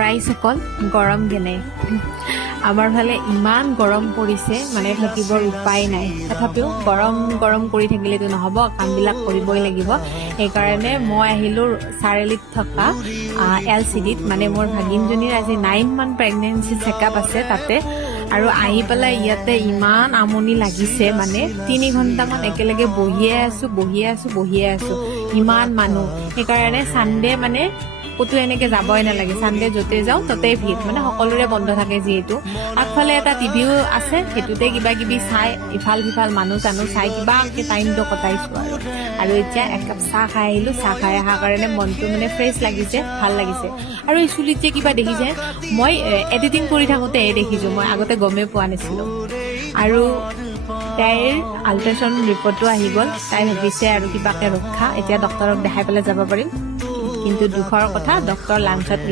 ৰাইজসকল গৰম কেনে আমাৰ ফালে ইমান গৰম পৰিছে মানে থাকিবৰ উপায় নাই তথাপিও গৰম কৰি থাকিলেতো নহ'ব কামবিলাক কৰিবই লাগিব সেইকাৰণে মই আহিলোঁ চাৰিআলিত থকা LCDত মানে মোৰ ভাগিনজনীৰ আজি 9 মান প্ৰেগনেন্সি চেকআপ আছে তাতে আৰু আহি পেলাই ইয়াতে ইমান আমনি লাগিছে মানে 3 ঘণ্টামান একেলগে বহিয়ে আছো ইমান মানুহ সেইকাৰণে সানডে মানে কতো এনেকে যাবই নালাগে সানডে যতে যাও ততে ভিৰ মানে সকলোৰে বন্ধ থাকে যিহেতু আগফালে এটা টিভিও আছে সেইটোতে কিবা কিবি চাই ইফাল সিফাল মানুহ চাই কিবাকে টাইমটো কটাইছো আৰু এতিয়া এক কাপ চাহ খাই আহিলো চাহ খাই অহাৰ কাৰণে মনটো মানে ফ্ৰেছ লাগিছে ভাল লাগিছে আৰু এই চুলিত যে কিবা দেখিছে মই এডিটিং কৰি থাকোতে দেখিছো মই আগতে গমে পোৱা নাছিলো আৰু তাইৰ আল্ট্ৰাসাউণ্ড ৰিপৰ্টটো আহি গ'ল তাই ভাবিছে আৰু কিবাকে ৰখা এতিয়া ডক্তৰক দেখাই পেলাই যাব পাৰিম কিন্তু দুখৰ কথা ডক্তৰ লাঞ্চত